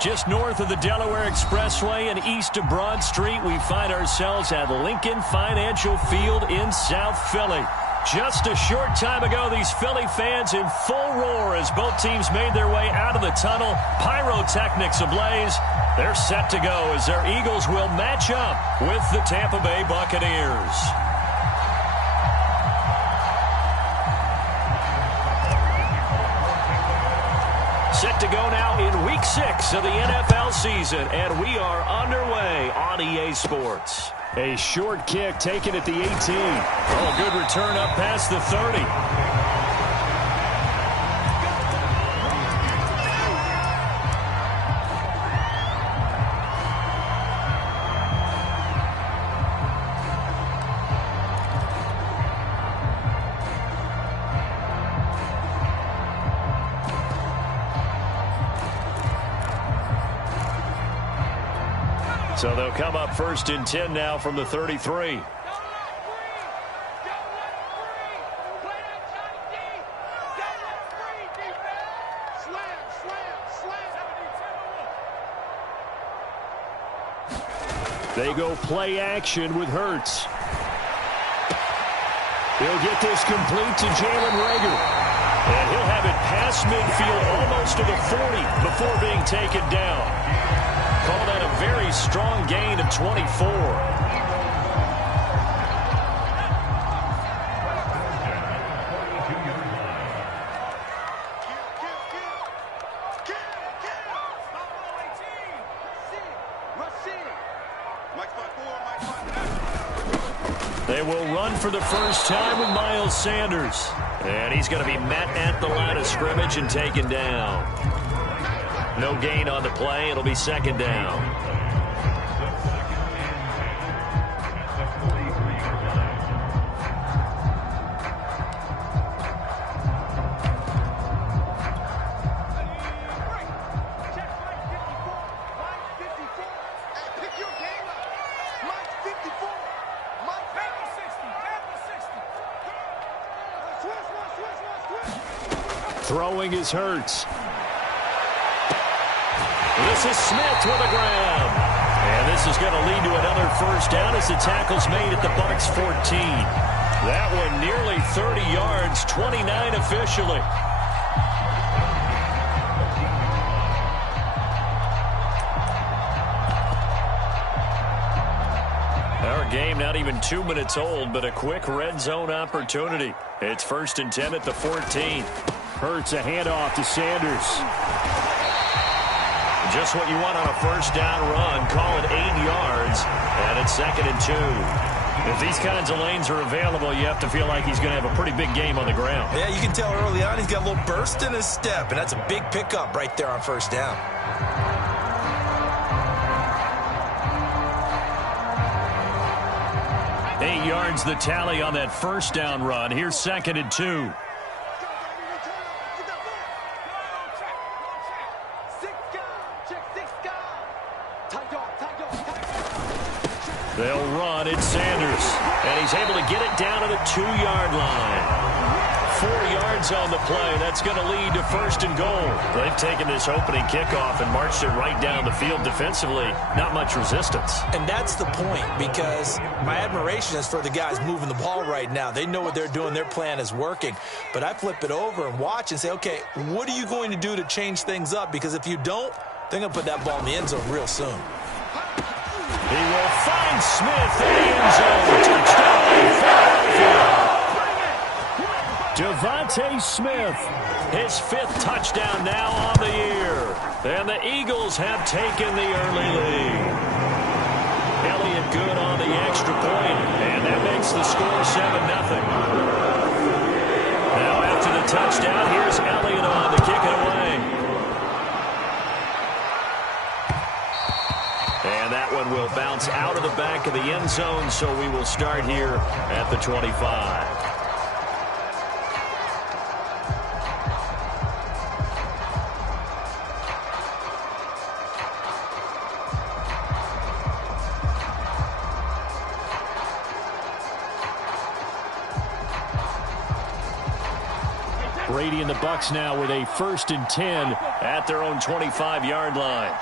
Just north of the Delaware Expressway and east of Broad Street, we find ourselves at Lincoln Financial Field in South Philly. Just a short time ago, these Philly fans in full roar as both teams made their way out of the tunnel. Pyrotechnics ablaze. They're set to go as their Eagles will match up with the Tampa Bay Buccaneers. Set to go now in Week 6 of the NFL season, and we are underway on EA Sports. A short kick taken at the 18. Oh, good return up past the 30. So they'll come up 1st and 10 now from the 33. They go play action with Hurts. He'll get this complete to Jalen Reagor. And he'll have it past midfield almost to the 40 before being taken down. Call that a very strong gain of 24. They will run for the first time with Miles Sanders. And he's going to be met at the line of scrimmage and taken down. No gain on the play. It'll be 2nd down. Throwing is Hurts. This is Smith with a grab. And this is going to lead to another first down as the tackle's made at the Bucs 14. That one nearly 30 yards, 29 officially. Our game not even 2 minutes old, but a quick red zone opportunity. It's 1st and 10 at the 14. Hurts a handoff to Sanders. Just what you want on a first down run. Call it 8 yards, and it's 2nd and 2. If these kinds of lanes are available, you have to feel like he's going to have a pretty big game on the ground. Yeah, you can tell early on he's got a little burst in his step, and that's a big pickup right there on first down. Eight yards the tally on that first down run. Here's 2nd and 2. They'll run. It's Sanders. And he's able to get it down to the 2-yard line. 4 yards on the play. That's going to lead to 1st and goal. They've taken this opening kickoff and marched it right down the field defensively. Not much resistance. And that's the point, because my admiration is for the guys moving the ball right now. They know what they're doing. Their plan is working. But I flip it over and watch and say, okay, what are you going to do to change things up? Because if you don't, they're going to put that ball in the end zone real soon. He will find Smith in the end zone. Touchdown, Philadelphia. Devontae Smith, his 5th touchdown now on the year. And the Eagles have taken the early lead. Elliott good on the extra point, and that makes the score 7-0. Now after the touchdown, here's Elliott on to kick it away. And that one will bounce out of the back of the end zone, so we will start here at the 25. Brady and the Bucs now with a 1st and 10 at their own 25-yard line.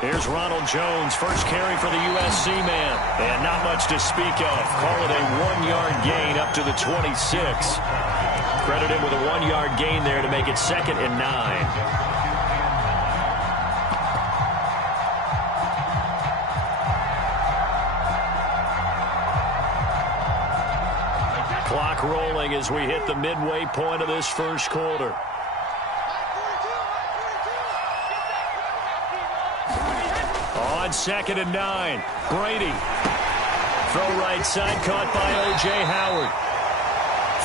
Here's Ronald Jones, first carry for the USC man. And not much to speak of. Call it a 1-yard gain up to the 26. Credit him with a 1-yard gain there to make it 2nd and 9. Clock rolling as we hit the midway point of this first quarter. On 2nd and 9, Brady. Throw right side, caught by O.J. Howard.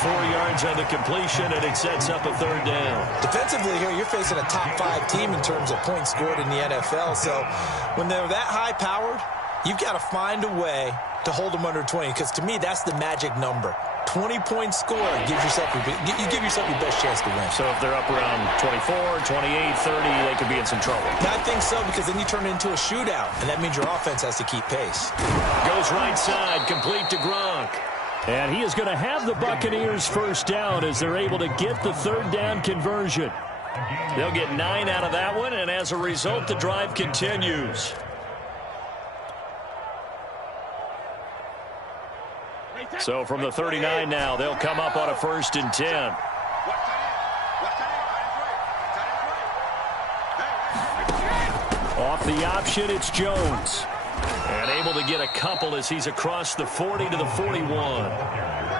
4 yards on the completion, and it sets up a 3rd down. Defensively here, you're facing a top 5 team in terms of points scored in the NFL. So when they're that high-powered, you've got to find a way to hold them under 20, because to me, that's the magic number. 20-point score gives yourself you give yourself your best chance to win. So if they're up around 24, 28, 30, they could be in some trouble. I think so, because then you turn it into a shootout, and that means your offense has to keep pace. Goes right side, complete to Gronk. And he is going to have the Buccaneers 1st down as they're able to get the 3rd down conversion. They'll get 9 out of that one, and as a result, the drive continues. So from the 39 now, they'll come up on a 1st and 10. Off the option, it's Jones. And able to get a couple as he's across the 40 to the 41.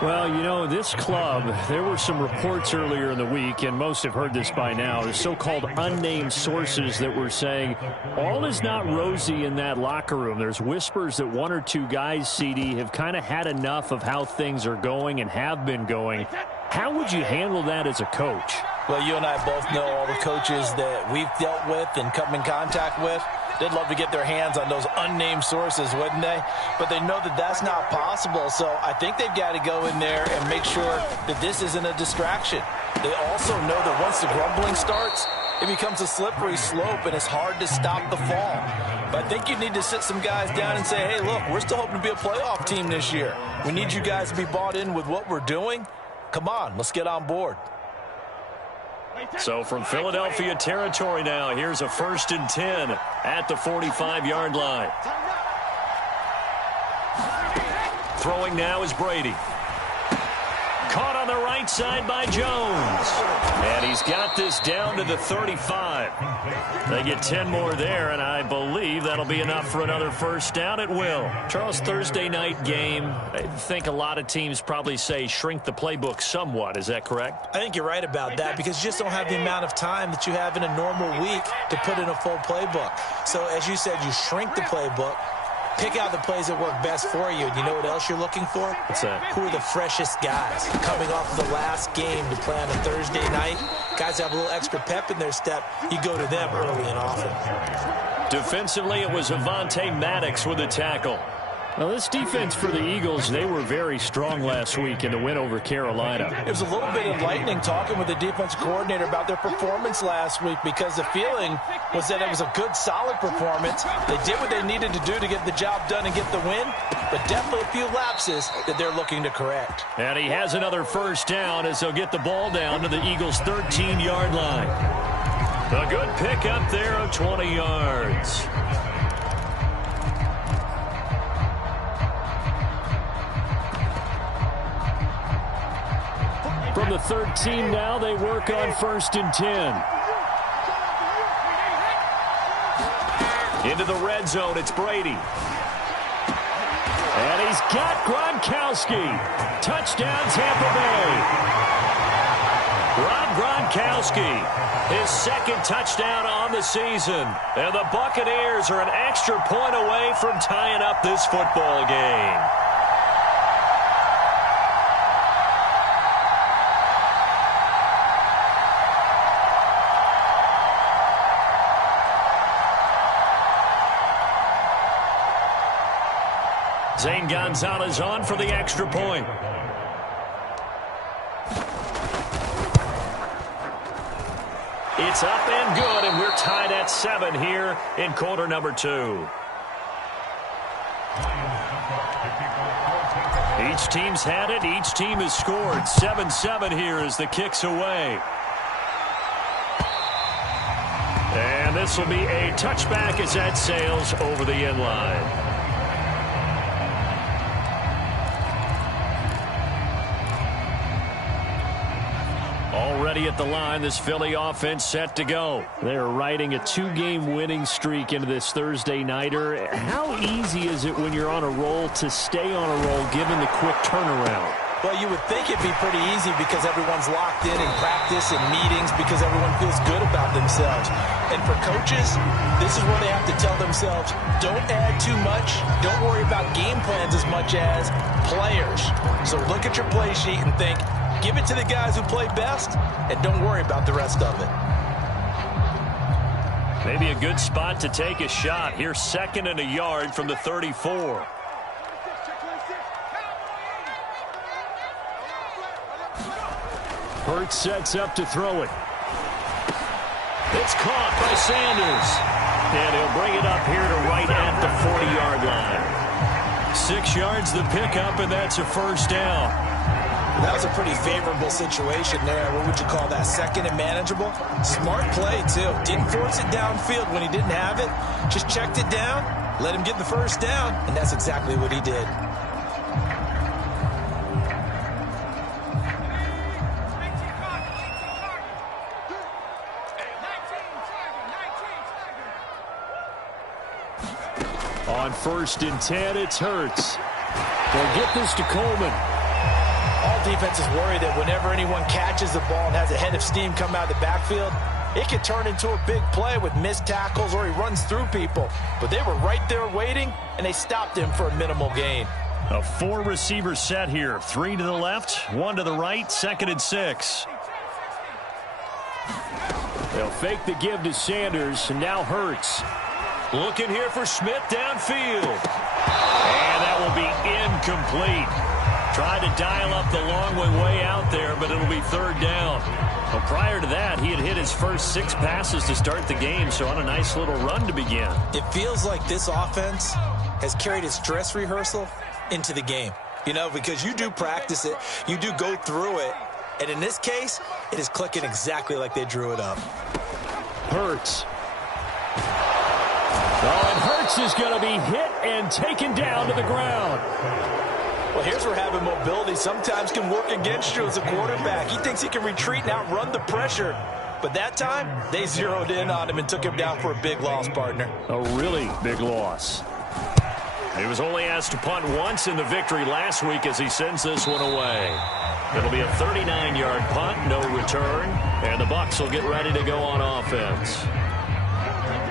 Well, you know, this club, there were some reports earlier in the week, and most have heard this by now, the so-called unnamed sources that were saying all is not rosy in that locker room. There's whispers that 1 or 2 guys, CD, have kind of had enough of how things are going and have been going. How would you handle that as a coach? Well, you and I both know all the coaches that we've dealt with and come in contact with. They'd love to get their hands on those unnamed sources, wouldn't they? But they know that that's not possible, so I think they've got to go in there and make sure that this isn't a distraction. They also know that once the grumbling starts, it becomes a slippery slope, and it's hard to stop the fall. But I think you need to sit some guys down and say, hey, look, we're still hoping to be a playoff team this year. We need you guys to be bought in with what we're doing. Come on, let's get on board. So from Philadelphia territory now, here's a 1st and 10 at the 45-yard line. Throwing now is Brady. Caught on the right side by Jones. And he's got this down to the 35. They get 10 more there, and I believe that'll be enough for another 1st down. It will. Charles, Thursday night game, I think a lot of teams probably say shrink the playbook somewhat. Is that correct? I think you're right about that, because you just don't have the amount of time that you have in a normal week to put in a full playbook. So as you said, you shrink the playbook. Pick out the plays that work best for you. And you know what else you're looking for? What's that? Who are the freshest guys coming off the last game to play on a Thursday night? Guys have a little extra pep in their step. You go to them early and often. Defensively, it was Avonte Maddox with a tackle. Well, this defense for the Eagles, they were very strong last week in the win over Carolina. It was a little bit enlightening talking with the defensive coordinator about their performance last week, because the feeling was that it was a good, solid performance. They did what they needed to do to get the job done and get the win, but definitely a few lapses that they're looking to correct. And he has another 1st down as they'll get the ball down to the Eagles' 13-yard line. A good pickup there of 20 yards. From the 13 now, they work on 1st and 10. Into the red zone, it's Brady. And he's got Gronkowski. Touchdown, Tampa Bay. Rob Gronkowski, his 2nd touchdown on the season. And the Buccaneers are an extra point away from tying up this football game. Zane Gonzalez on for the extra point. It's up and good, and we're tied at 7 here in quarter number 2. Each team's had it. Each team has scored. 7-7 here as the kick's away. And this will be a touchback as that sails over the end line. Already at the line, this Philly offense set to go. They're riding a 2-game winning streak into this Thursday nighter. How easy is it when you're on a roll to stay on a roll given the quick turnaround? Well, you would think it'd be pretty easy because everyone's locked in practice and meetings because everyone feels good about themselves. And for coaches, this is where they have to tell themselves, don't add too much. Don't worry about game plans as much as players. So look at your play sheet and think, give it to the guys who play best, and don't worry about the rest of it. Maybe a good spot to take a shot. Here, 2nd and a yard from the 34. Hurts sets up to throw it. It's caught by Sanders. And he'll bring it up here to right at the 40-yard line. 6 yards the pickup, and that's a first down. That was a pretty favorable situation there. What would you call that? 2nd and manageable? Smart play, too. Didn't force it downfield when he didn't have it. Just checked it down, let him get the first down, and that's exactly what he did. On 1st and 10, it's Hurts. They'll get this to Coleman. All defenses worry that whenever anyone catches the ball and has a head of steam come out of the backfield, it can turn into a big play with missed tackles or he runs through people. But they were right there waiting, and they stopped him for a minimal gain. A 4-receiver set here. 3 to the left, 1 to the right, 2nd and 6. They'll fake the give to Sanders, and now Hurts. Looking here for Smith downfield. And that will be incomplete. Tried to dial up the long one way out there, but it'll be 3rd down. Well, prior to that, he had hit his first 6 passes to start the game, so on a nice little run to begin. It feels like this offense has carried its dress rehearsal into the game. You know, because you do practice it, you do go through it, and in this case, it is clicking exactly like they drew it up. Hurts. Oh, and Hurts is going to be hit and taken down to the ground. Well, here's where having mobility sometimes can work against you as a quarterback. He thinks he can retreat and outrun the pressure. But that time, they zeroed in on him and took him down for a big loss, partner. A really big loss. He was only asked to punt once in the victory last week as he sends this one away. It'll be a 39-yard punt, no return, and the Bucs will get ready to go on offense.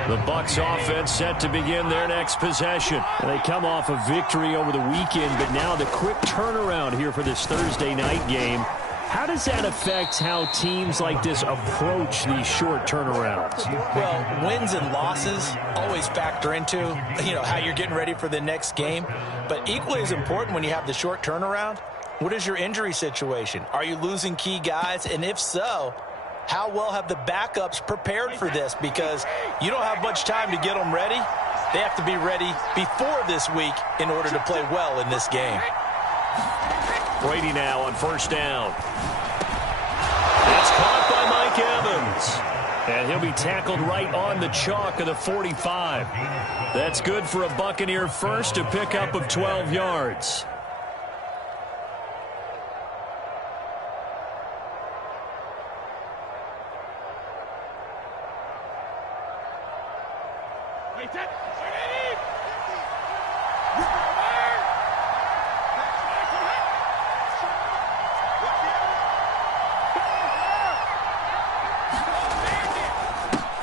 The Bucs offense set to begin their next possession. They come off a victory over the weekend, but now the quick turnaround here for this Thursday night game. How does that affect how teams like this approach these short turnarounds? Well, wins and losses always factor into, how you're getting ready for the next game. But equally as important when you have the short turnaround, what is your injury situation? Are you losing key guys? And if so, how well have the backups prepared for this? Because you don't have much time to get them ready. They have to be ready before this week in order to play well in this game. Brady now on 1st down. It's caught by Mike Evans. And he'll be tackled right on the chalk of the 45. That's good for a Buccaneer first, a pickup of 12 yards.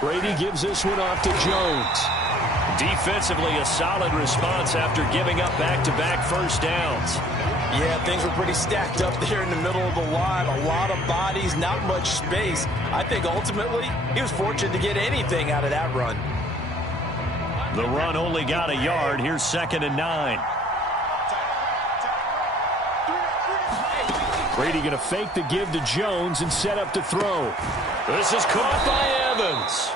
Brady gives this one off to Jones. Defensively, a solid response after giving up back-to-back first downs. Yeah, things were pretty stacked up there in the middle of the line. A lot of bodies, not much space. I think ultimately he was fortunate to get anything out of that run. The run only got a yard. Here's 2nd and 9. Brady going to fake the give to Jones and set up to throw. This is caught by Evans.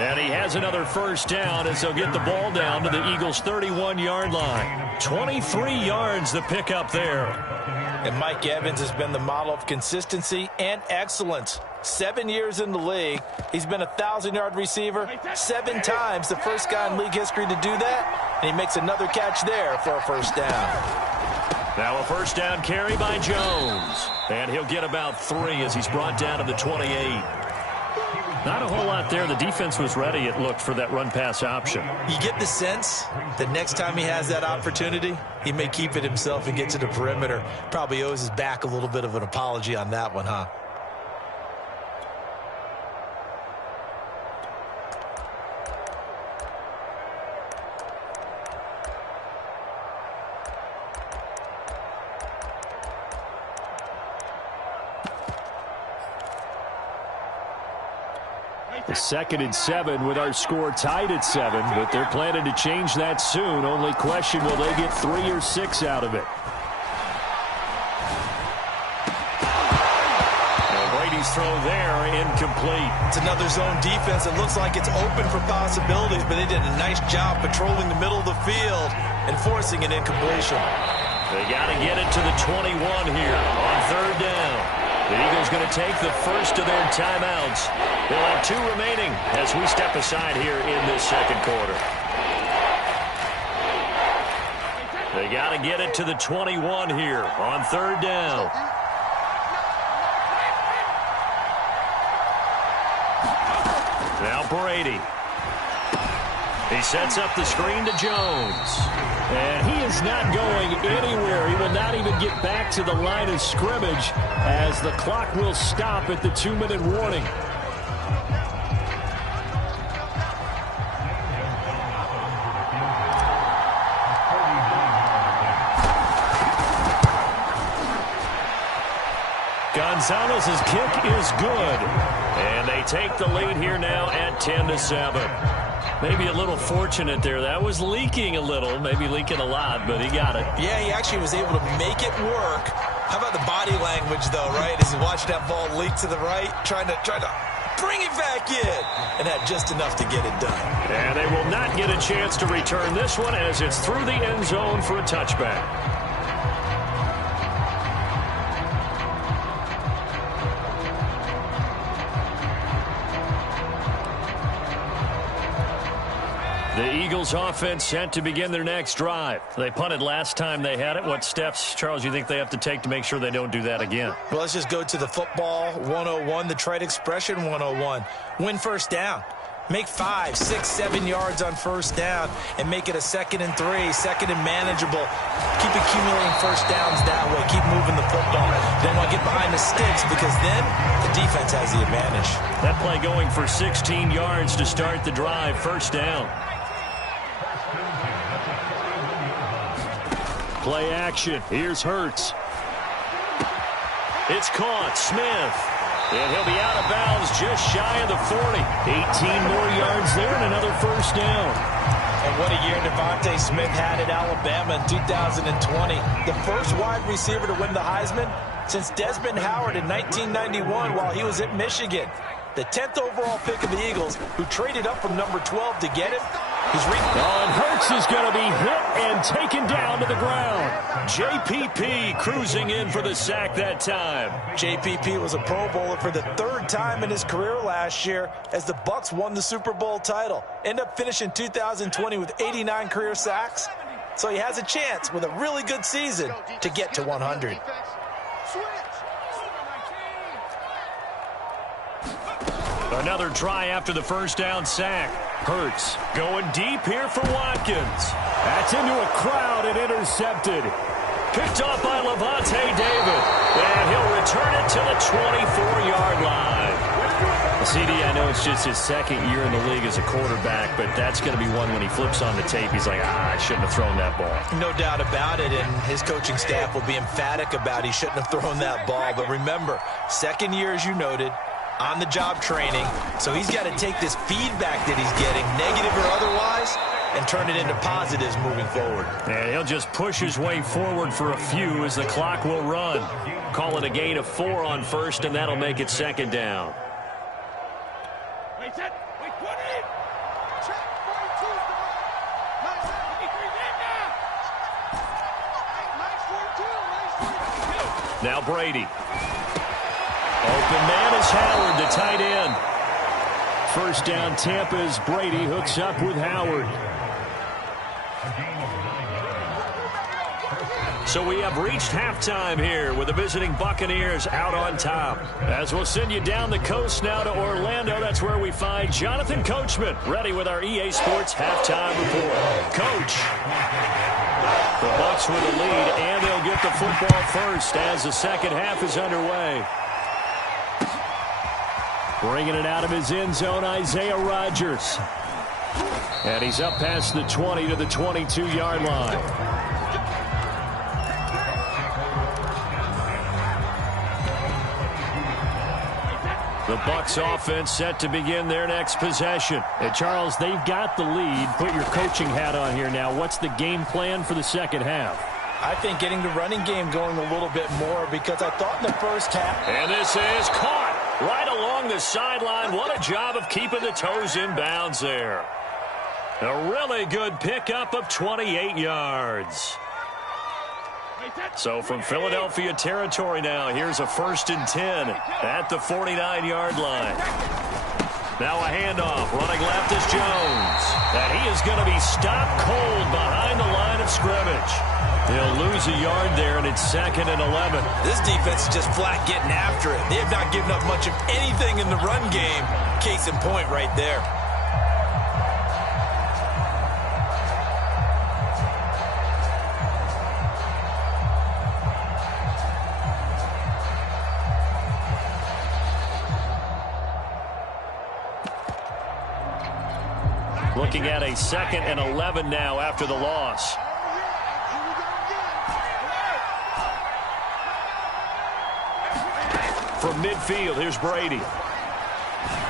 And he has another first down as they'll get the ball down to the Eagles' 31-yard line. 23 yards the pickup there. And Mike Evans has been the model of consistency and excellence. 7 years in the league. He's been a 1,000-yard receiver 7 times, the first guy in league history to do that. And he makes another catch there for a first down. Now a first down carry by Jones. And he'll get about 3 as he's brought down to the 28. Not a whole lot there. The defense was ready, it looked, for that run-pass option. You get the sense that next time he has that opportunity, he may keep it himself and get to the perimeter. Probably owes his back a little bit of an apology on that one, huh? The 2nd and 7 with our score tied at 7, but they're planning to change that soon. Only question, will they get 3 or 6 out of it? And Brady's throw there, incomplete. It's another zone defense. It looks like it's open for possibilities, but they did a nice job patrolling the middle of the field and forcing an incompletion. They got to get it to the 21 here on 3rd down. The Eagles going to take the first of their timeouts. They'll have 2 remaining as we step aside here in this 2nd quarter. They got to get it to the 21 here on 3rd down. Now Brady. He sets up the screen to Jones. And he is not going anywhere. He will not even get back to the line of scrimmage as the clock will stop at the 2-minute warning. Gonzalez's kick is good. And they take the lead here now at 10-7. Maybe a little fortunate there. That was leaking a little, maybe leaking a lot, but he got it. Yeah, he actually was able to make it work. How about the body language, though, right? As he watched that ball leak to the right, trying to bring it back in, and had just enough to get it done. And they will not get a chance to return this one as it's through the end zone for a touchback. The Eagles offense set to begin their next drive. They punted last time they had it. What steps, Charles, you think they have to take to make sure they don't do that again? Well, let's just go to the football 101, the trade expression 101. Win first down. Make 5, 6, 7 yards on first down and make it a 2nd and 3, 2nd and manageable. Keep accumulating first downs that way. Keep moving the football. Don't want to get behind the sticks because then the defense has the advantage. That play going for 16 yards to start the drive. First down. Play action. Here's Hurts. It's caught. Smith. And he'll be out of bounds just shy of the 40. 18 more yards there and another first down. And what a year Devontae Smith had at Alabama in 2020. The first wide receiver to win the Heisman since Desmond Howard in 1991 while he was at Michigan. The 10th overall pick of the Eagles, who traded up from number 12 to get him. And Hurts is going to be hit and taken down to the ground. JPP cruising in for the sack that time. JPP was a Pro Bowler for the 3rd time in his career last year as the Bucs won the Super Bowl title. Ended up finishing 2020 with 89 career sacks. So he has a chance with a really good season to get to 100. Another try after the first down sack. Hurts going deep here for Watkins. That's into a crowd and intercepted. Picked off by Levante David. And he'll return it to the 24-yard line. CD, I know it's just his 2nd year in the league as a quarterback, but that's going to be one when he flips on the tape. He's like, I shouldn't have thrown that ball. No doubt about it, and his coaching staff will be emphatic about he shouldn't have thrown that ball. But remember, 2nd year, as you noted, on-the-job training, so he's got to take this feedback that he's getting, negative or otherwise, and turn it into positives moving forward. And he'll just push his way forward for a few as the clock will run. Call it a gain of 4 on first, and that'll make it 2nd down. Now Brady. Open man is Howard, the tight end. First down, Tampa's Brady hooks up with Howard. So we have reached halftime here with the visiting Buccaneers out on top. As we'll send you down the coast now to Orlando, that's where we find Jonathan Coachman, ready with our EA Sports halftime report. Coach. The Bucs with the lead, and they'll get the football first as the second half is underway. Bringing it out of his end zone, Isaiah Rodgers. And he's up past the 20 to the 22-yard line. The Bucs offense set to begin their next possession. And Charles, they've got the lead. Put your coaching hat on here now. What's the game plan for the second half? I think getting the running game going a little bit more, because I thought in the first half. And this is caught right along the sideline. What a job of keeping the toes in bounds there. A really good pickup of 28 yards. So from Philadelphia territory now, here's a 1st and 10 at the 49-yard line. Now a handoff. Running left is Jones. And he is going to be stopped cold behind the line of scrimmage. He'll lose a yard there, and it's 2nd and 11. This defense is just flat getting after it. They have not given up much of anything in the run game. Case in point right there. Looking at a 2nd and 11 now after the loss. From midfield, here's Brady.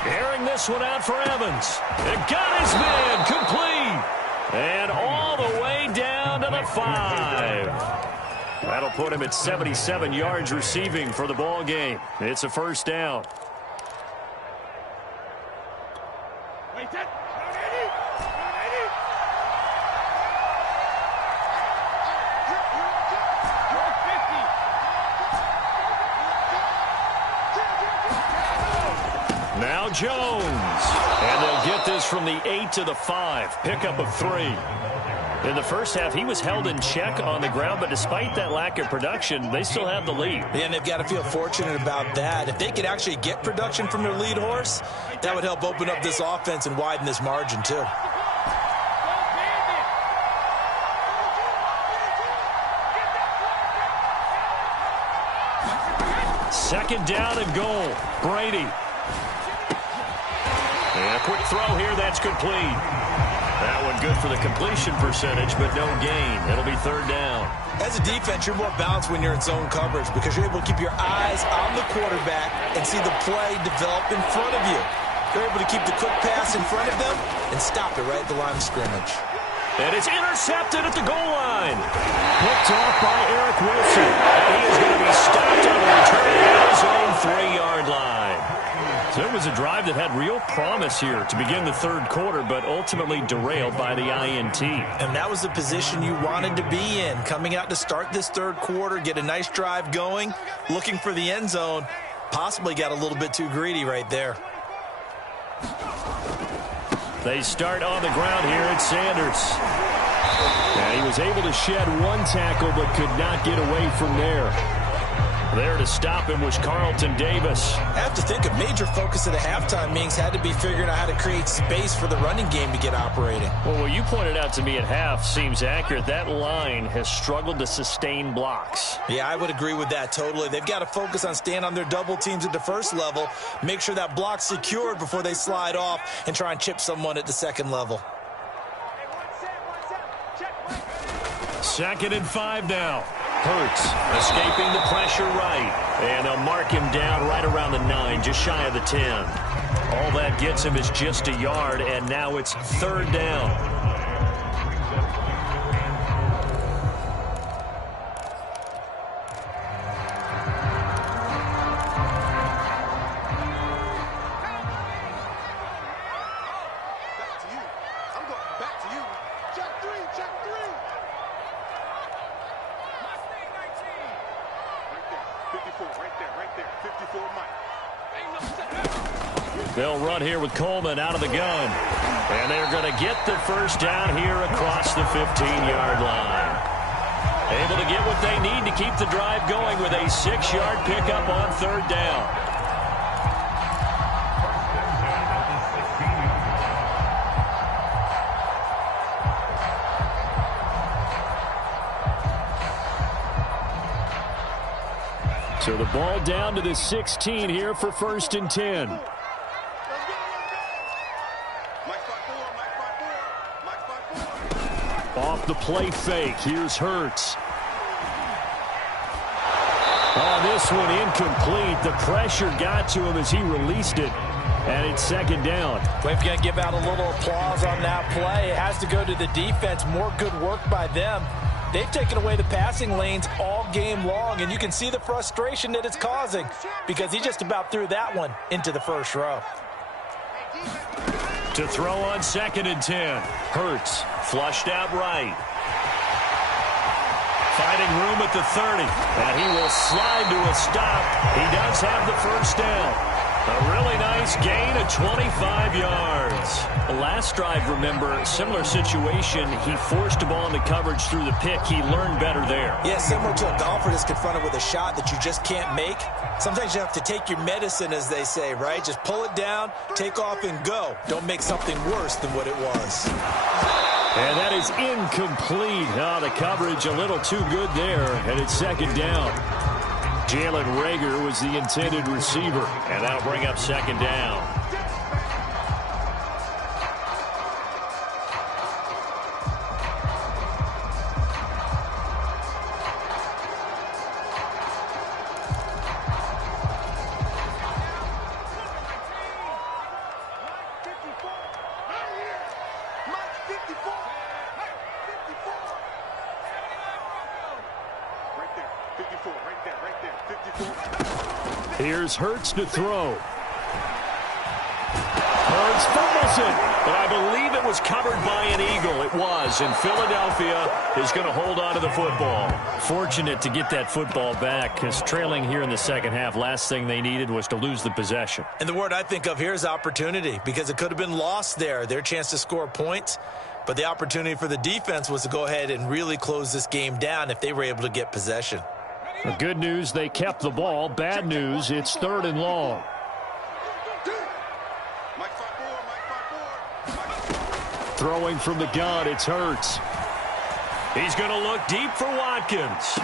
Airing this one out for Evans. It got his man complete. And all the way down to the 5. That'll put him at 77 yards receiving for the ball game. It's a 1st down. Now Jones. And they'll get this from the 8 to the 5. Pickup of 3. In the first half, he was held in check on the ground, but despite that lack of production, they still have the lead. And they've got to feel fortunate about that. If they could actually get production from their lead horse, that would help open up this offense and widen this margin too. Second down and goal. Brady. And a quick throw here. That's complete. That one good for the completion percentage, but no gain. It'll be 3rd down. As a defense, you're more balanced when you're in zone coverage because you're able to keep your eyes on the quarterback and see the play develop in front of you. You're able to keep the quick pass in front of them and stop it right at the line of scrimmage. And it's intercepted at the goal line. Picked off by Eric Wilson. He is going to be stopped on the return at his own 3-yard line. So it was a drive that had real promise here to begin the 3rd quarter, but ultimately derailed by the INT. And that was the position you wanted to be in. Coming out to start this 3rd quarter, get a nice drive going, looking for the end zone. Possibly got a little bit too greedy right there. They start on the ground here at Sanders. And he was able to shed 1 tackle, but could not get away from there. There to stop him was Carlton Davis. I have to think a major focus of the halftime meetings had to be figuring out how to create space for the running game to get operating. Well, what you pointed out to me at half seems accurate. That line has struggled to sustain blocks. Yeah, I would agree with that totally. They've got to focus on staying on their double teams at the first level, make sure that block's secured before they slide off and try and chip someone at the second level. 2nd and 5 now. Hurts escaping the pressure right. And they'll mark him down right around the 9, just shy of the 10. All that gets him is just a yard, and now it's 3rd down. They'll run here with Coleman out of the gun. And they're going to get the first down here across the 15-yard line. Able to get what they need to keep the drive going with a 6-yard pickup on third down. So the ball down to the 16 here for 1st and 10. Off the play fake. Here's Hurts. Oh, this one incomplete. The pressure got to him as he released it. And it's 2nd down. We're going to give out a little applause on that play. It has to go to the defense. More good work by them. They've taken away the passing lanes all game long, and you can see the frustration that it's causing because he just about threw that one into the first row. To throw on 2nd and 10. Hurts flushed out right. Finding room at the 30. And he will slide to a stop. He does have the first down. A really nice gain of 25 yards. The last drive, remember, similar situation. He forced a ball into coverage through the pick. He learned better there. Yeah, similar to a golfer that's confronted with a shot that you just can't make. Sometimes you have to take your medicine, as they say, right? Just pull it down, take off, and go. Don't make something worse than what it was. And that is incomplete. Oh, the coverage a little too good there, and it's 2nd down. Jalen Reagor was the intended receiver, and that'll bring up 2nd down. Here's Hurts to throw. Hurts fumbles it, but I believe it was covered by an Eagle. It was, and Philadelphia is going to hold on to the football. Fortunate to get that football back, because trailing here in the second half, last thing they needed was to lose the possession. And the word I think of here is opportunity, because it could have been lost there, their chance to score points. But the opportunity for the defense was to go ahead and really close this game down if they were able to get possession. The good news, they kept the ball. Bad news, it's 3rd and long. Throwing from the gun, it's Hurts. He's going to look deep for Watkins.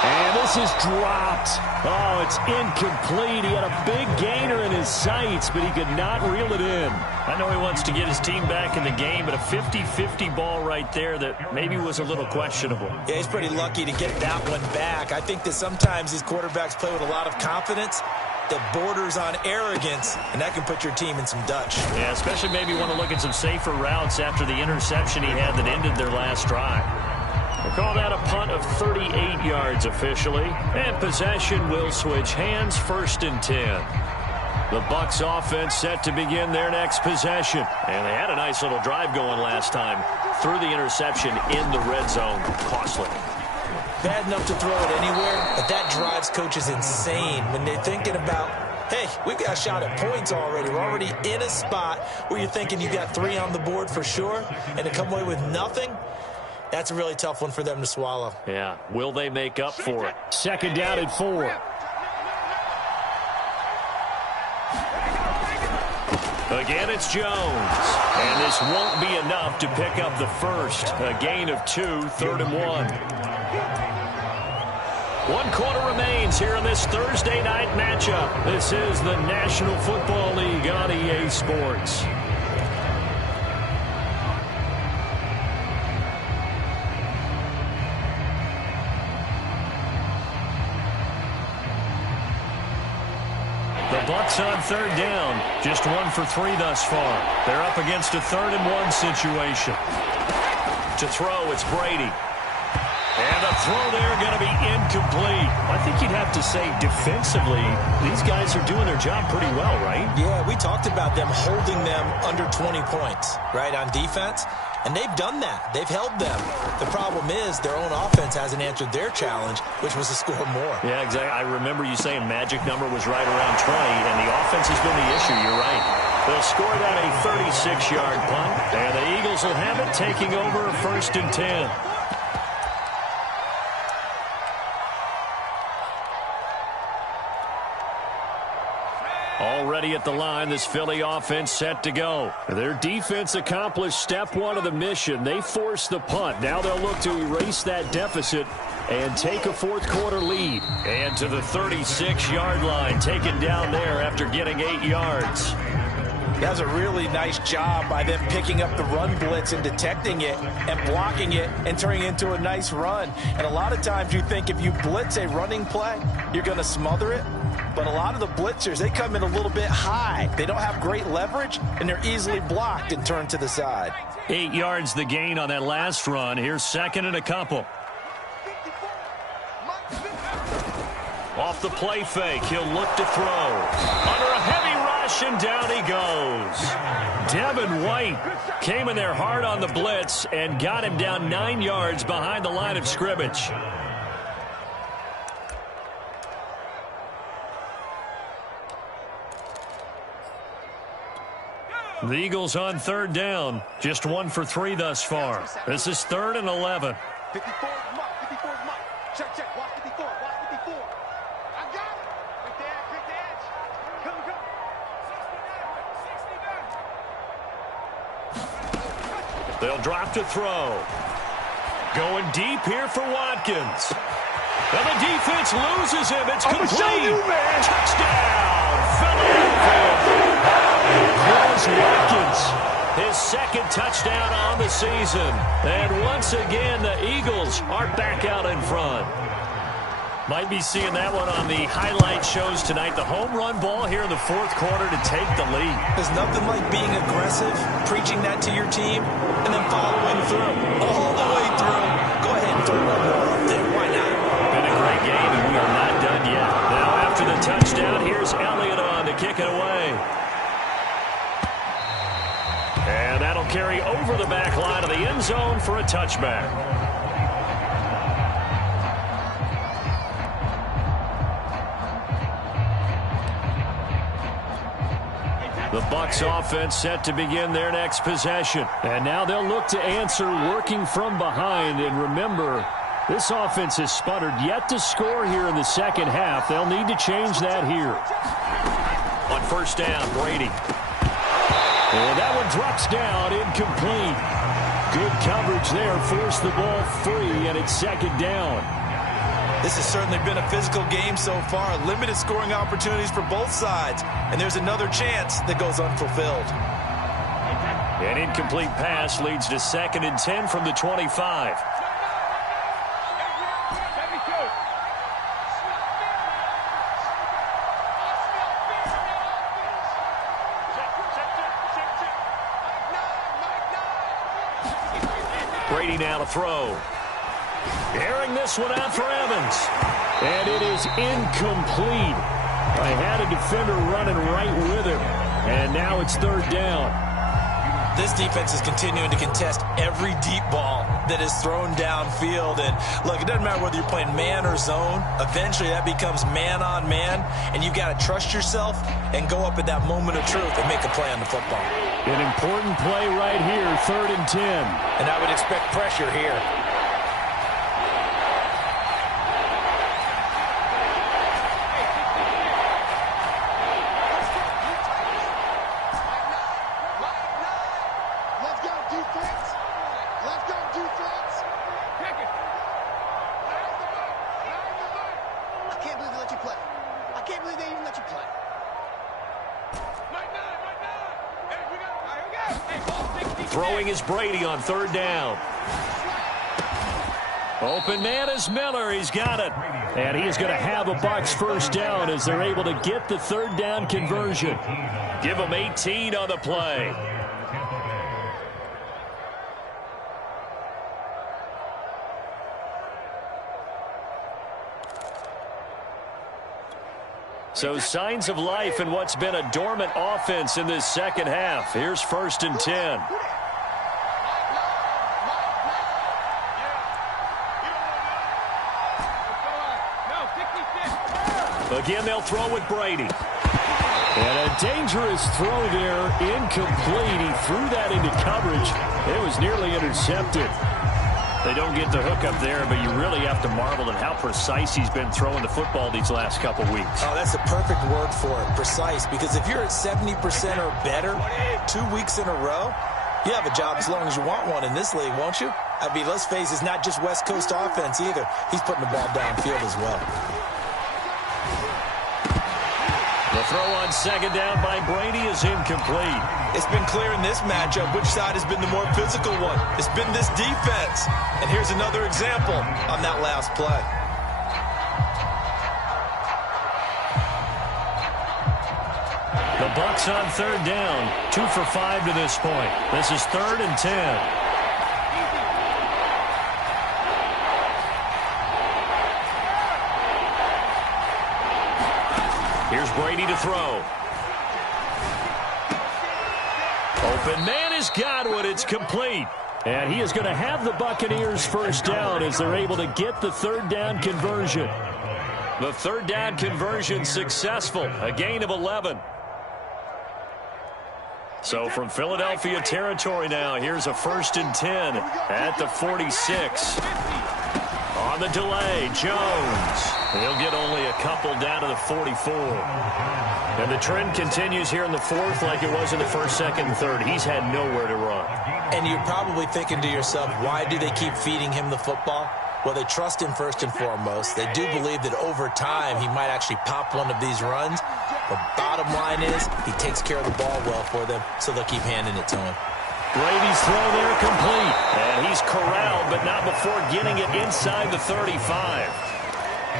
And this is dropped. Oh, it's incomplete. He had a big gainer in his sights, but he could not reel it in. I know he wants to get his team back in the game, but a 50-50 ball right there that maybe was a little questionable. Yeah, he's pretty lucky to get that one back. I think that sometimes these quarterbacks play with a lot of confidence that borders on arrogance, and that can put your team in some Dutch. Yeah, especially maybe want to look at some safer routes after the interception he had that ended their last drive. We'll call that a punt of 38 yards officially. And possession will switch hands, 1st and 10. The Bucs offense set to begin their next possession. And they had a nice little drive going last time. Threw the interception in the red zone. Costly. Bad enough to throw it anywhere, but that drives coaches insane when they're thinking about, hey, we've got a shot at points already. We're already in a spot where you're thinking you got 3 on the board for sure, and to come away with nothing, that's a really tough one for them to swallow. Yeah. Will they make up for it? 2nd down and 4. Again, it's Jones. And this won't be enough to pick up the first. A gain of 2, 3rd and 1. 1 quarter remains here in this Thursday night matchup. This is the National Football League on EA Sports. The Bucs on 3rd down. Just 1 for 3 thus far. They're up against a 3rd and 1 situation. To throw, it's Brady. And the throw there going to be incomplete. I think you'd have to say defensively, these guys are doing their job pretty well, right? Yeah, we talked about them holding them under 20 points, right, on defense. And they've done that. They've held them. The problem is their own offense hasn't answered their challenge, which was to score more. Yeah, exactly. I remember you saying magic number was right around 20, and the offense has been the issue. You're right. They'll score that a 36-yard punt, and the Eagles will have it taking over 1st and 10. Already at the line, this Philly offense set to go. Their defense accomplished step one of the mission. They forced the punt. Now they'll look to erase that deficit and take a fourth-quarter lead. And to the 36-yard line, taken down there after getting 8 yards. That was a really nice job by them picking up the run blitz and detecting it and blocking it and turning it into a nice run. And a lot of times you think if you blitz a running play, you're going to smother it. But a lot of the blitzers, they come in a little bit high. They don't have great leverage, and they're easily blocked and turned to the side. 8 yards the gain on that last run. Here's 2nd and a couple. Off the play fake, he'll look to throw. Under a heavy rush, and down he goes. Devin White came in there hard on the blitz and got him down 9 yards behind the line of scrimmage. The Eagles on 3rd down. Just 1 for 3 thus far. This is 3rd and 11. 54 is mark. Check. Watch 54. I got it. Quick the edge. Come. 69. They'll drop to throw. Going deep here for Watkins. And the defense loses him. It's complete. Touchdown, Philadelphia. Watkins, his 2nd touchdown on the season. And once again, the Eagles are back out in front. Might be seeing that one on the highlight shows tonight. The home run ball here in the 4th quarter to take the lead. There's nothing like being aggressive, preaching that to your team, and then following through. All the way through. Go ahead and throw one more up there. Why not? Been a great game, and we are not done yet. Now after the touchdown, here's Elliott on to kick it away. And that'll carry over the back line of the end zone for a touchback. The Bucs offense set to begin their next possession. And now they'll look to answer working from behind. And remember, this offense has sputtered yet to score here in the 2nd half. They'll need to change that here. On 1st down, Brady. And that one drops down, incomplete. Good coverage there, forced the ball free, and it's 2nd down. This has certainly been a physical game so far. Limited scoring opportunities for both sides. And there's another chance that goes unfulfilled. An incomplete pass leads to 2nd and 10 from the 25. Brady now to throw. Airing this one out for Evans. And it is incomplete. I had a defender running right with him. And now it's 3rd down. This defense is continuing to contest every deep ball that is thrown downfield. And look, it doesn't matter whether you're playing man or zone. Eventually that becomes man on man. And you got to trust yourself and go up at that moment of truth and make a play on the football. An important play right here, 3rd and 10. And I would expect pressure here. Throwing is Brady on 3rd down. Open man is Miller. He's got it. And he is going to have a Bucs 1st down as they're able to get the 3rd down conversion. Give them 18 on the play. So signs of life in what's been a dormant offense in this second half. Here's 1st and 10. Again, they'll throw with Brady. And a dangerous throw there, incomplete. He threw that into coverage. It was nearly intercepted. They don't get the hook up there, but you really have to marvel at how precise he's been throwing the football these last couple weeks. Oh, that's the perfect word for it, precise. Because if you're at 70% or better 2 weeks in a row, you have a job as long as you want one in this league, won't you? I mean, let's face it, it's not just West Coast offense either. He's putting the ball downfield as well. The throw on 2nd down by Brady is incomplete. It's been clear in this matchup which side has been the more physical one. It's been this defense. And here's another example on that last play. The Bucs on 3rd down. 2 for 5 to this point. This is 3rd and 10. Here's Brady to throw. Open man is Godwin. It's complete. And he is going to have the Buccaneers 1st down as they're able to get the 3rd down conversion. The 3rd down conversion successful. A gain of 11. So from Philadelphia territory now, here's a 1st and 10 at the 46. On the delay, Jones. He'll get only a couple down to the 44. And the trend continues here in the 4th like it was in the 1st, 2nd, and 3rd. He's had nowhere to run. And you're probably thinking to yourself, why do they keep feeding him the football? Well, they trust him first and foremost. They do believe that over time he might actually pop one of these runs. The bottom line is he takes care of the ball well for them, so they'll keep handing it to him. Brady's throw there complete. And he's corralled, but not before getting it inside the 35.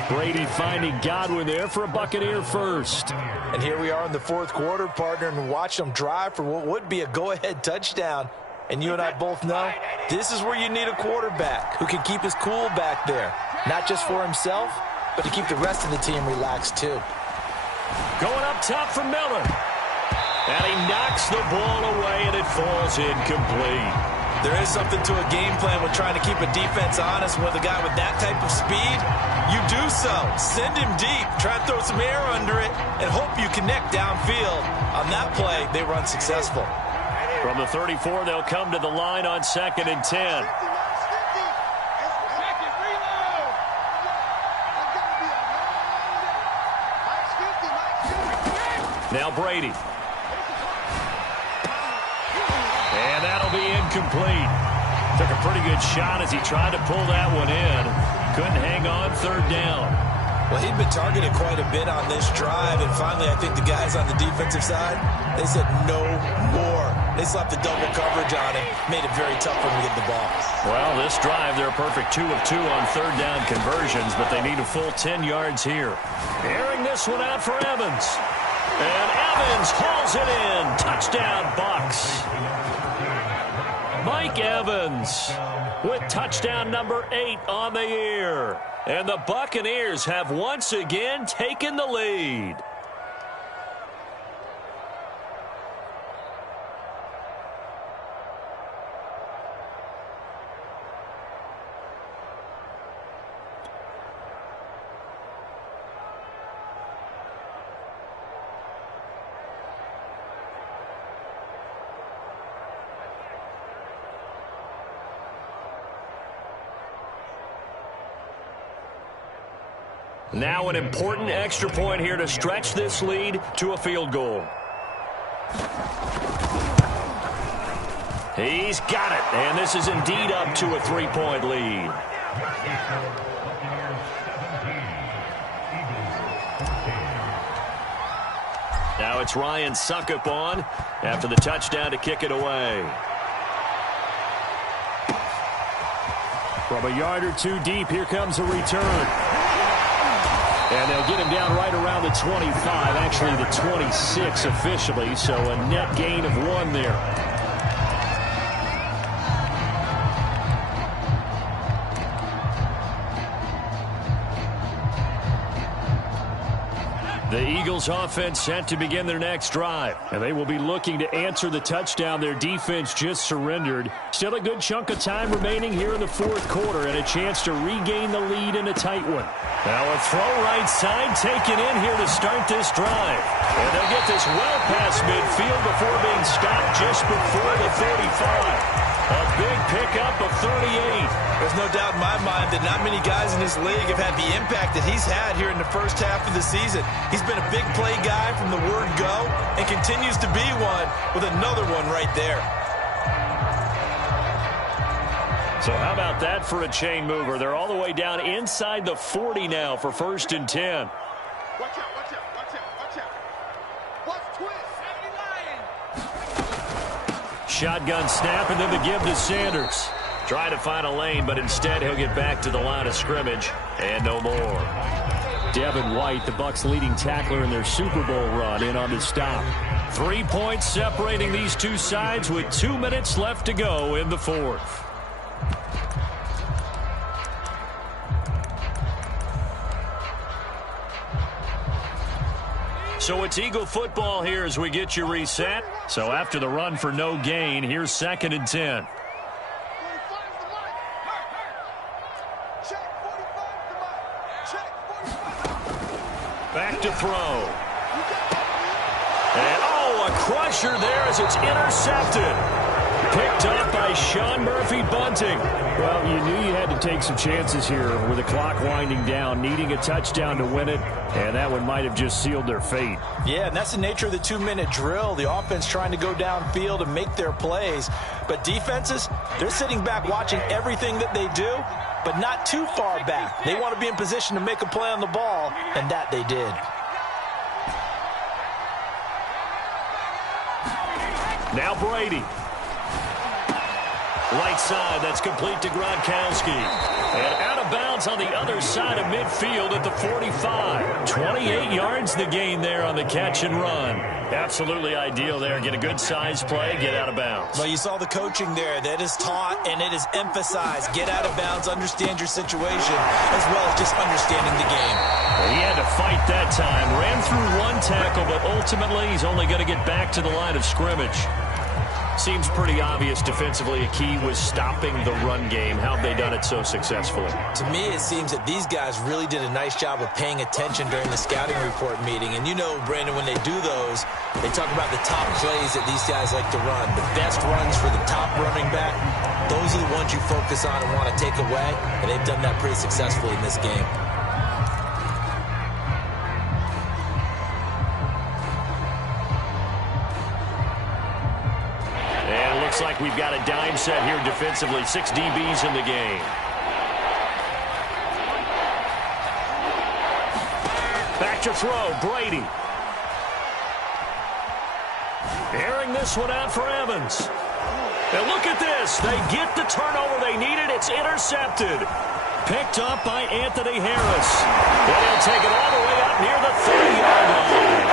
Brady finding Godwin there for a Buccaneer first. And here we are in the 4th quarter, partner, and watch them drive for what would be a go-ahead touchdown. And you and I both know this is where you need a quarterback who can keep his cool back there. Not just for himself, but to keep the rest of the team relaxed too. Going up top for Miller. And he knocks the ball away, and it falls incomplete. There is something to a game plan when trying to keep a defense honest. With a guy with that type of speed, you do so. Send him deep. Try to throw some air under it and hope you connect downfield. On that play, they run successful. From the 34, they'll come to the line on 2nd and 10. Now Brady. And that'll be incomplete. Took a pretty good shot as he tried to pull that one in. Couldn't hang on 3rd down. Well, he'd been targeted quite a bit on this drive, and finally I think the guys on the defensive side, they said no more. They slapped the double coverage on him, made it very tough for him to get the ball. Well, this drive, they're a perfect 2 of 2 on 3rd down conversions, but they need a full 10 yards here. Airing this one out for Evans. And Evans hauls it in. Touchdown, Bucs. Mike Evans with touchdown number 8 on the year. And the Buccaneers have once again taken the lead. Now an important extra point here to stretch this lead to a field goal. He's got it, and this is indeed up to a 3-point lead. Now it's Ryan Suckup on after the touchdown to kick it away. From a yard or two deep, here comes a return. And they'll get him down right around the 25, actually the 26 officially, so a net gain of 1 there. The Eagles offense set to begin their next drive, and they will be looking to answer the touchdown their defense just surrendered. Still a good chunk of time remaining here in the fourth quarter and a chance to regain the lead in a tight one. Now a throw right side taken in here to start this drive. And they'll get this well past midfield before being stopped just before the 35. A big pickup of 38. There's no doubt in my mind that not many guys in this league have had the impact that he's had here in the first half of the season. He's been a big play guy from the word go and continues to be one with another one right there. So how about that for a chain mover? They're all the way down inside the 40 now for 1st and 10. Watch out, watch out, watch out, watch out. Watch twist. Shotgun snap and then the give to Sanders. Try to find a lane, but instead he'll get back to the line of scrimmage and no more. Devin White, the Bucs' leading tackler in their Super Bowl run, in on the stop. 3 points separating these two sides with 2 minutes left to go in the fourth. So it's Eagle football here as we get you reset. So after the run for no gain, here's 2nd and 10. Back to throw. And a crusher there as it's intercepted. Picked up by Sean Murphy-Bunting. Well, you knew you had to take some chances here with the clock winding down, needing a touchdown to win it, and that one might have just sealed their fate. Yeah, and that's the nature of the 2-minute drill. The offense trying to go downfield and make their plays. But defenses, they're sitting back watching everything that they do, but not too far back. They want to be in position to make a play on the ball, and that they did. Now Brady. Right side, that's complete to Gronkowski. And out of bounds on the other side of midfield at the 45. 28 yards the gain there on the catch and run. Absolutely ideal there. Get a good size play, get out of bounds. Well, you saw the coaching there. That is taught and it is emphasized. Get out of bounds, understand your situation, as well as just understanding the game. He had to fight that time. Ran through one tackle, but ultimately he's only going to get back to the line of scrimmage. Seems pretty obvious defensively a key was stopping the run game. How have they done it so successfully? To me, it seems that these guys really did a nice job of paying attention during the scouting report meeting. And you know, Brandon, when they do those, they talk about the top plays that these guys like to run. The best runs for the top running back, those are the ones you focus on and want to take away. And they've done that pretty successfully in this game. Looks like we've got a dime set here defensively. 6 DBs in the game. Back to throw, Brady. Airing this one out for Evans. And look at this. They get the turnover they needed. It's intercepted. Picked up by Anthony Harris. And he'll take it all the way up near the 30-yard line.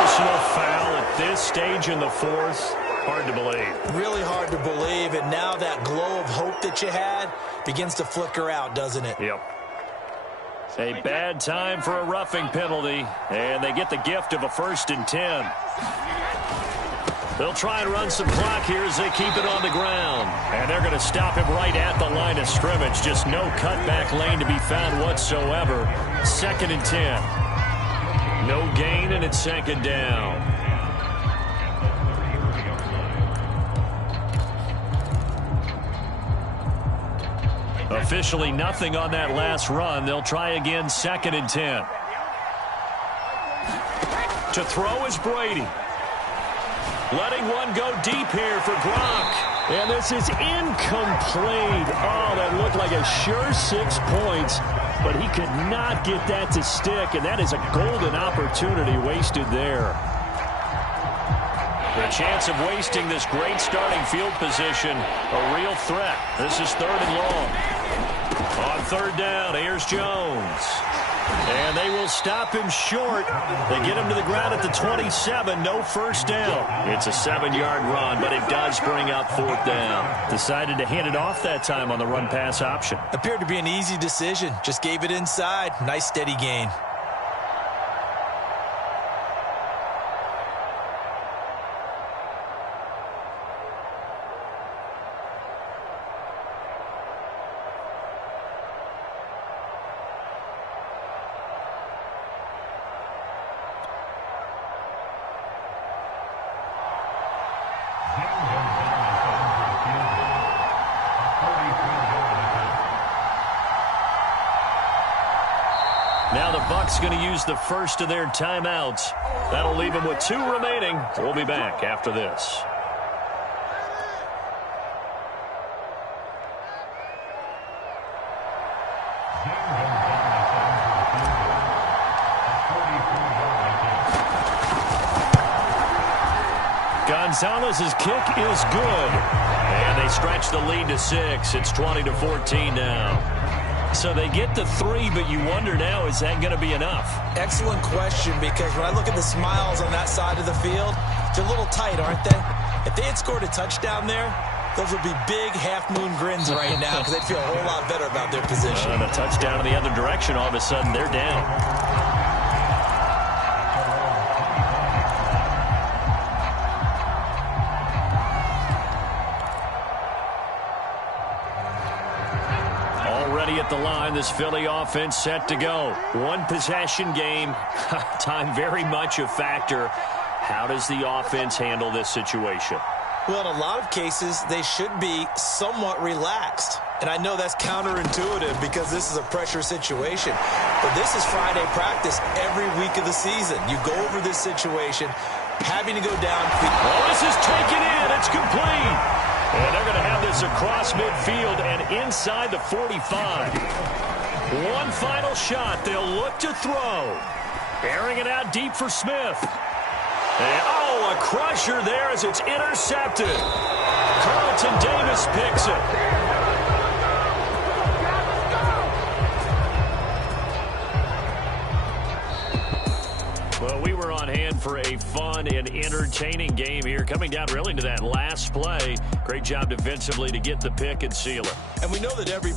Personal foul at this stage in the fourth. Hard to believe. Really hard to believe, and now that glow of hope that you had begins to flicker out, doesn't it? Yep. A bad time for a roughing penalty, and they get the gift of a 1st and 10. They'll try and run some clock here as they keep it on the ground. And they're going to stop him right at the line of scrimmage. Just no cutback lane to be found whatsoever. 2nd and 10. No gain, and it's 2nd down. Officially nothing on that last run. They'll try again, 2nd and 10. To throw is Brady. Letting one go deep here for Gronk. And this is incomplete. Oh, that looked like a sure 6 points, but he could not get that to stick, and that is a golden opportunity wasted there. The chance of wasting this great starting field position, a real threat. This is 3rd and long. On 3rd down, here's Jones. And they will stop him short. They get him to the ground at the 27. No first down. It's a 7-yard run, but it does bring up 4th down. Decided to hand it off that time on the run-pass option. Appeared to be an easy decision. Just gave it inside. Nice steady gain. Now the Bucks going to use the first of their timeouts. That'll leave them with 2 remaining. We'll be back after this. Gonzalez's kick is good. And they stretch the lead to 6. It's 20-14 now. So they get the 3, but you wonder now, is that going to be enough? Excellent question, because when I look at the smiles on that side of the field, they're a little tight, aren't they? If they had scored a touchdown there, those would be big half-moon grins right now because they'd feel a whole lot better about their position. And a touchdown in the other direction, all of a sudden they're down. At the line, this Philly offense set to go. 1 possession game. Time very much a factor. How does the offense handle this situation? Well, in a lot of cases, they should be somewhat relaxed. And I know that's counterintuitive because this is a pressure situation. But this is Friday practice every week of the season. You go over this situation, having to go down. Oh, this is taken in. It's complete. And they're going to have this across midfield and inside the 45. One final shot. They'll look to throw. Airing it out deep for Smith. And, oh, a crusher there as it's intercepted. Carlton Davis picks it. Well, we were on hand for a fun and entertaining game here. Coming down really to that last play. Great job defensively to get the pick and seal it. And we know that every